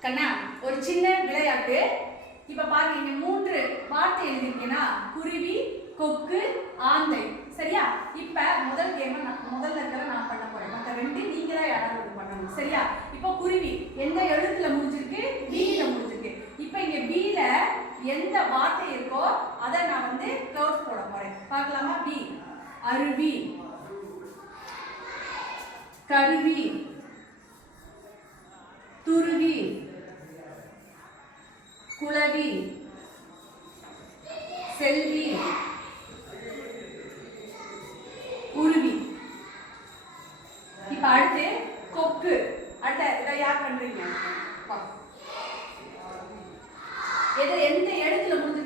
கண்ணா ஒரு சின்ன விளையாட்டு. இப்ப பாருங்க இங்க மூன்று வார்த்தை எழுதிருக்கீங்கன்னா குருவி கொக்கு ஆந்தை. சரியா? இப்ப முதல் கேம முதல்ல இருக்கிற நான் பண்ண போறேன். மற்ற ரெண்டு நீங்க தான் யாராவது பண்ணணும். சரியா? இப்போ குருவி எந்த எழுத்துல முடிஞ்சிருக்கு? பில முடிஞ்சிருக்கு. இப்ப இங்க பில எந்த வார்த்தை இருக்கோ அதை நான் வந்து க்ளோஸ் போட போறேன். பார்க்கலாமா? பி அருவி. கருவி. துருவி. புலவி செல்வி உருவி. இப்ப அடுத்து கொக்கு. அடுத்த இதை யார் பண்றீங்க? எந்த இடத்துல முடிஞ்சு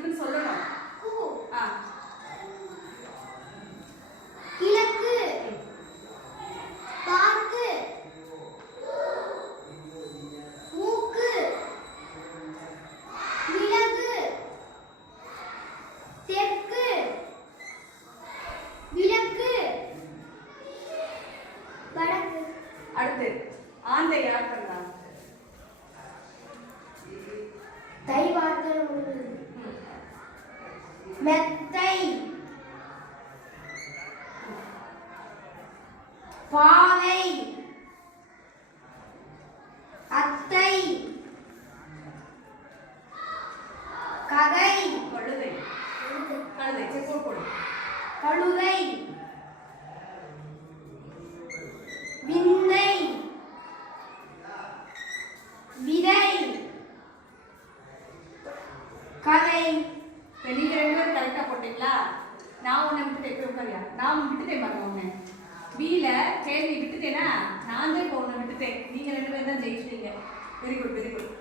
தெற்கு. விளக்கு. வடக்கு. அடுத்து ஆந்தை யார் பண்றா தை வார்த்தை மெத்தை. பாவை. அத்தை. கதை கழுதை கழுதை சரி போடு போடு கழுதை விந்தை. விதை. கதை. இப்ப நீங்க ரெண்டு பேரும் கரெக்டா போட்டீங்களா? நான் உன்னை விட்டுட்டேன் உட்காரியா நான் விட்டுட்டேன் பாருங்க உன்னை. வீல கேள்வி விட்டுட்டேனா? நான் தான் இப்போ உன்னை விட்டுட்டேன். நீங்க ரெண்டு பேரும் தான் ஜெயிச்சிட்டீங்க. Very good very good